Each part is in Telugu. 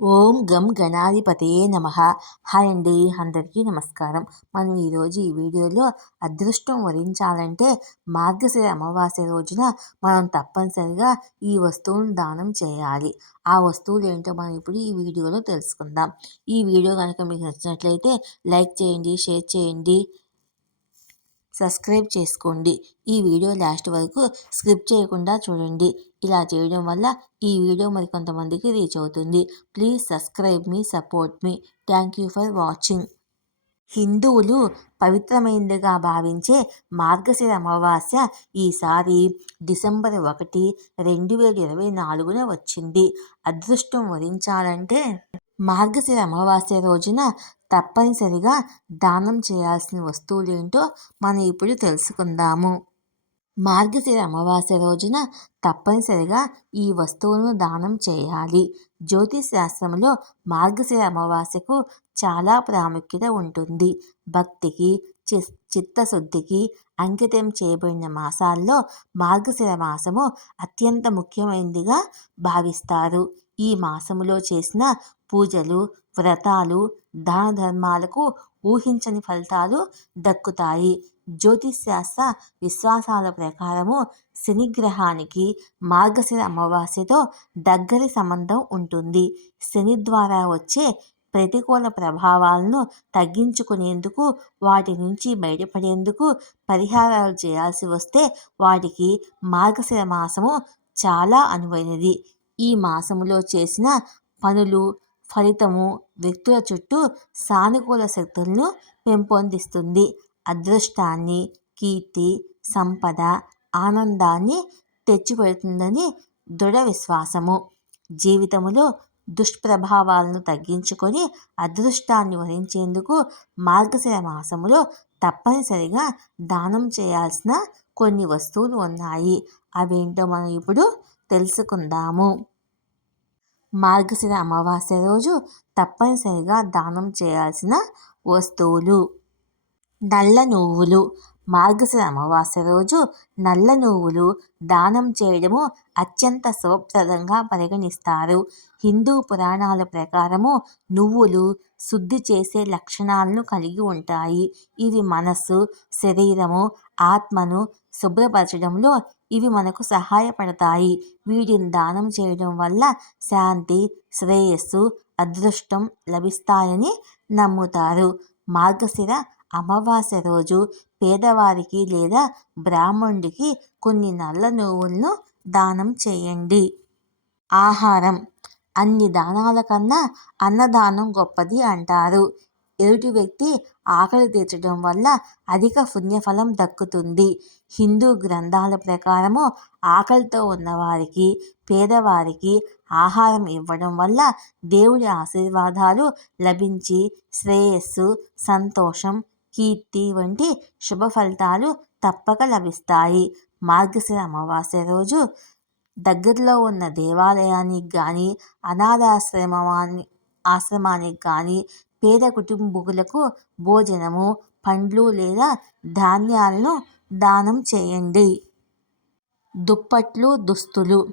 ఓం గం గణాధిపతయే నమ. హాయ్ అండి అందరికీ నమస్కారం. మనం ఈరోజు ఈ వీడియోలో అదృష్టం వరించాలంటే మార్గశిర అమావాస్య రోజున మనం తప్పనిసరిగా ఈ వస్తువును దానం చేయాలి. ఆ వస్తువులు ఏంటో మనం ఇప్పుడు ఈ వీడియోలో తెలుసుకుందాం. ఈ వీడియో కనుక మీకు నచ్చినట్లయితే లైక్ చేయండి షేర్ చేయండి. సబ్స్క్రైబ్ చేసుకోండి. ఈ వీడియో లాస్ట్ వరకు స్క్రిప్ట్ చేయకుండా చూడండి. ఇలా చేయడం వల్ల ఈ వీడియో మరికొంతమందికి రీచ్ అవుతుంది. ప్లీజ్ సబ్స్క్రైబ్ మీ support me. Thank you for watching. హిందువులు పవిత్రమైనదిగా భావించే మార్గశిర అమావాస్య ఈసారి డిసెంబర్ ఒకటి రెండు వేల ఇరవై నాలుగున వచ్చింది. అదృష్టం వరించాలంటే మార్గశిర అమావాస్య రోజున తప్పనిసరిగా దానం చేయాల్సిన వస్తువులు ఏంటో మనం ఇప్పుడు తెలుసుకుందాము. మార్గశిర అమావాస్య రోజున తప్పనిసరిగా ఈ వస్తువులను దానం చేయాలి. జ్యోతిష్ శాస్త్రంలో మార్గశిర అమావాస్యకు చాలా ప్రాముఖ్యత ఉంటుంది. భక్తికి చి చిత్తశుద్ధికి అంకితం చేయబడిన మాసాల్లో మార్గశిర మాసము అత్యంత ముఖ్యమైనదిగా భావిస్తారు. ఈ మాసములో చేసిన పూజలు వ్రతాలు దాన ధర్మాలకు ఊహించని ఫలితాలు దక్కుతాయి. జ్యోతిష్ శాస్త్ర విశ్వాసాల ప్రకారము శనిగ్రహానికి మార్గశిర అమావాస్యతో దగ్గరి సంబంధం ఉంటుంది. శని ద్వారా వచ్చే ప్రతికూల ప్రభావాలను తగ్గించుకునేందుకు వాటి నుంచి బయటపడేందుకు పరిహారాలు చేయాల్సి వస్తే వాటికి మార్గశిర మాసము చాలా అనువైనది. ఈ మాసములో చేసిన పనులు ఫలితము వ్యక్తుల చుట్టూ సానుకూల శక్తులను పెంపొందిస్తుంది. అదృష్టాన్ని కీర్తి సంపద ఆనందాన్ని తెచ్చిపెడుతుందని దృఢ విశ్వాసము. జీవితంలో దుష్ప్రభావాలను తగ్గించుకొని అదృష్టాన్ని వరించేందుకు మార్గశిర మాసములో తప్పనిసరిగా దానం చేయాల్సిన కొన్ని వస్తువులు ఉన్నాయి. అవేంటో మనం ఇప్పుడు తెలుసుకుందాము. మార్గశిర అమావాస్య రోజు తప్పనిసరిగా దానం చేయాల్సిన వస్తువులు. నల్ల నువ్వులు మార్గశిర అమావాస్య రోజు నల్ల నువ్వులు దానం చేయడము అత్యంత శుభప్రదంగా పరిగణిస్తారు. హిందూ పురాణాల ప్రకారము నువ్వులు శుద్ధి చేసే లక్షణాలను కలిగి ఉంటాయి. ఇవి మనస్సు శరీరము ఆత్మను శుభ్రపరచడంలో ఇవి మనకు సహాయపడతాయి. వీటిని దానం చేయడం వల్ల శాంతి శ్రేయస్సు అదృష్టం లభిస్తాయని నమ్ముతారు. మార్గశిర అమావాస్య రోజు పేదవారికి లేదా బ్రాహ్మణుడికి కొన్ని నల్ల నువ్వులను దానం చేయండి. ఆహారం. అన్ని దానాల కన్నా అన్నదానం గొప్పది అంటారు. ఎదుటి వ్యక్తి ఆకలి తీర్చడం వల్ల అధిక పుణ్యఫలం దక్కుతుంది. హిందూ గ్రంథాల ప్రకారము ఆకలితో ఉన్నవారికి పేదవారికి ఆహారం ఇవ్వడం వల్ల దేవుడి ఆశీర్వాదాలు లభించి శ్రేయస్సు సంతోషం కీర్తి వంటి శుభ ఫలితాలు తప్పక లభిస్తాయి. మార్గశిర అమావాస్య రోజు దగ్గరలో ఉన్న దేవాలయానికి కానీ అనాథాశ్రమాన్ని ఆశ్రమానికి కానీ పేద కుటుంబకులకు భోజనము పండ్లు లేదా ధాన్యాలను దానం చేయండి. దుప్పట్లు దుస్తులు.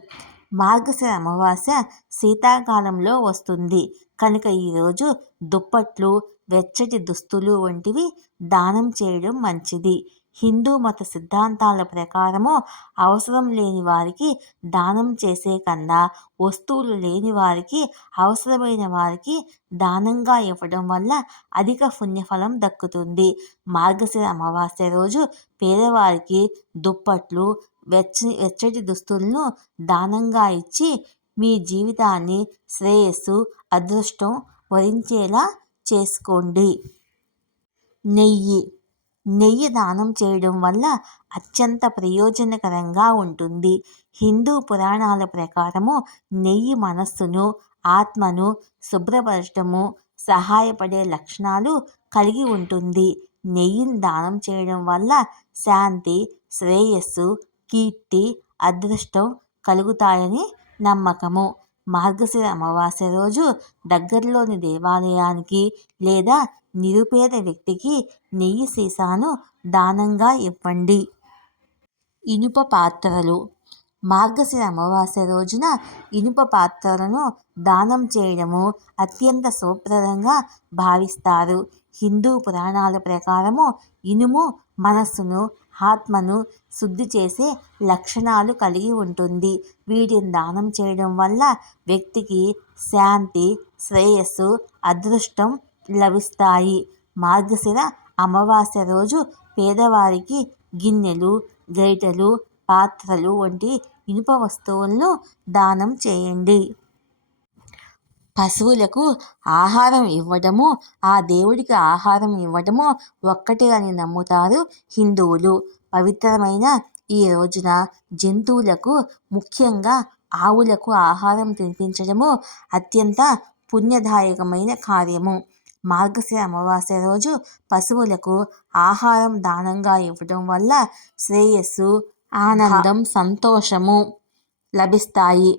మార్గశిర అమావాస్య శీతాకాలంలో వస్తుంది. కనుక ఈరోజు దుప్పట్లు వెచ్చటి దుస్తులు వంటివి దానం చేయడం మంచిది. హిందూ మత సిద్ధాంతాల ప్రకారము అవసరం లేని వారికి దానం చేసే కన్నా వస్తువులు లేని వారికి అవసరమైన వారికి దానంగా ఇవ్వడం వల్ల అధిక పుణ్యఫలం దక్కుతుంది. మార్గశిర అమావాస్య రోజు పేదవారికి దుప్పట్లు వెచ్చని వెచ్చటి దుస్తులను దానంగా ఇచ్చి మీ జీవితాన్ని శ్రేయస్సు అదృష్టం వరించేలా చేసుకోండి. నెయ్యి. నెయ్యి దానం చేయడం వల్ల అత్యంత ప్రయోజనకరంగా ఉంటుంది. హిందూ పురాణాల ప్రకారము నెయ్యి మనస్సును ఆత్మను శుభ్రపరచడము సహాయపడే లక్షణాలు కలిగి ఉంటుంది. నెయ్యిని దానం చేయడం వల్ల శాంతి శ్రేయస్సు కీర్తి అదృష్టం కలుగుతాయని నమ్మకము. మార్గశిర అమావాస్య రోజు దగ్గరలోని దేవాలయానికి లేదా నిరుపేద వ్యక్తికి నెయ్యి సీసాను దానంగా ఇవ్వండి. ఇనుప పాత్రలు. మార్గశిర అమావాస్య రోజున ఇనుప పాత్రలను దానం చేయడము అత్యంత శుభప్రదంగా భావిస్తారు. హిందూ పురాణాల ప్రకారము ఇనుము మనస్సును ఆత్మను శుద్ధి చేసే లక్షణాలు కలిగి ఉంటుంది. వీటిని దానం చేయడం వల్ల వ్యక్తికి శాంతి శ్రేయస్సు అదృష్టం లభిస్తాయి. మార్గశిర అమావాస్య రోజు పేదవారికి గిన్నెలు గరిటెలు పాత్రలు వంటి ఇనుప వస్తువులను దానం చేయండి. పశువులకు ఆహారం ఇవ్వడము ఆ దేవుడికి ఆహారం ఇవ్వడము ఒక్కటే అని నమ్ముతారు హిందువులు. పవిత్రమైన ఈ రోజున జంతువులకు ముఖ్యంగా ఆవులకు ఆహారం తినిపించడము అత్యంత పుణ్యదాయకమైన కార్యము. మార్గశిర అమావాస్య రోజు పశువులకు ఆహారం దానంగా ఇవ్వడం వల్ల శ్రేయస్సు ఆనందం సంతోషము లభిస్తాయి.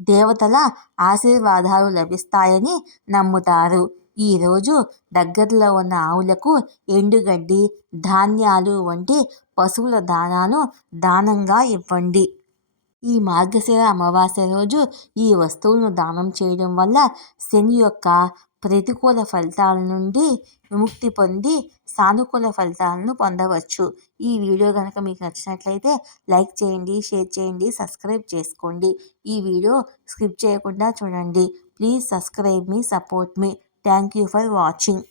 దేవతల ఆశీర్వాదాలు లభిస్తాయని నమ్ముతారు. ఈరోజు దగ్గరలో ఉన్న ఆవులకు ఎండుగడ్డి ధాన్యాలు వంటి పశువుల దానాను దానంగా ఇవ్వండి. ఈ మార్గశిర అమావాస్య రోజు ఈ వస్తువులను దానం చేయడం వల్ల శని యొక్క ప్రతికూల ఫలితాల నుండి విముక్తి పొంది సానుకూల ఫలితాలను పొందవచ్చు. ఈ వీడియో కనుక మీకు నచ్చినట్లయితే లైక్ చేయండి షేర్ చేయండి సబ్స్క్రైబ్ చేసుకోండి. ఈ వీడియో స్కిప్ చేయకుండా చూడండి. ప్లీజ్ సబ్స్క్రైబ్ మీ support me. Thank you for watching.